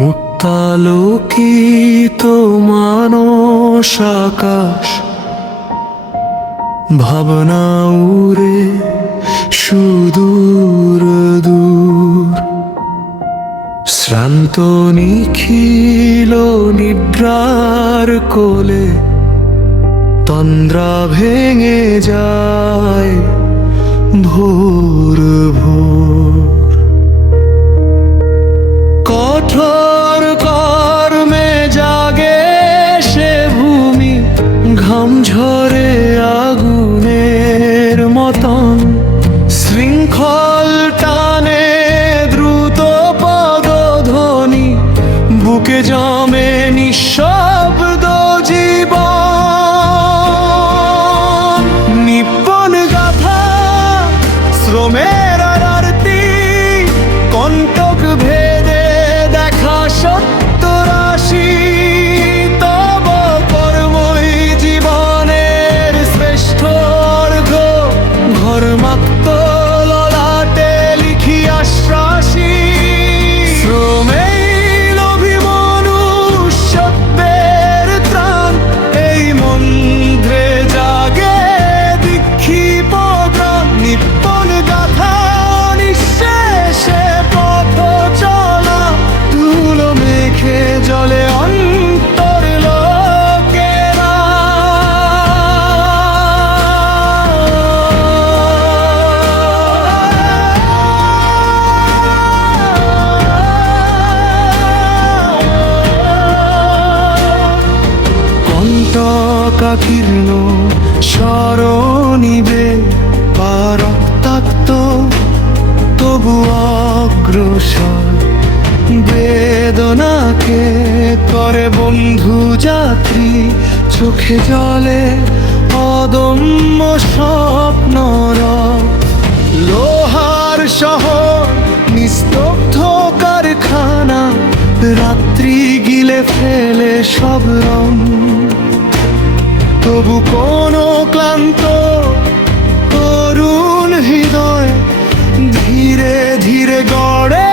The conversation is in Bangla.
মুক্তালোকিত মানস আকাশ, ভাবনা উড়ে সুদূর দূর। শ্রান্ত নিখিল নিদ্রার কোলে তন্দ্রা ভেঙে যায় ভোর ভোর। কঠোর কর্মে জাগে সে ভূমি, ঘাম ঝরে আগুনের মতন। শৃঙ্খল টানে দ্রুত পদধ্বনি, বুকে জমে নিঃশব্দ জীবন। নিপুণ গাথা শ্রমের আরতি, কণ্টক ভেদে দেখা সত্য রাশি। তব কর্মই জীবনের শ্রেষ্ঠ অর্ঘ্য, ঘর্মাক্ত ললাটে লিখি আশ্বাসী। শ্রমেই লোভী মনুষ্যত্বের ত্রাণ, এই মন্ত্রে জাগে বিক্ষিপ প্রাণ। নিপুণ গাথা নিঃশেষে পথ চলা, ধুলো মেখে জলে অন্তর লোকেরা। কণ্টকাকীর্ণ স্মরণিবে পা রক্তাক্ত, তবু অগ্রসর বেদনাকে করে বন্ধু যাত্রী। চোখে জলে অদম্য স্বপ্নর, লোহার শহর নিস্তব্ধ কারখানা। রাত্রি গিলে ফেলে সব রং, তবু কোনো ক্লান্ত তরুণ হৃদয় ধীরে ধীরে গড়ে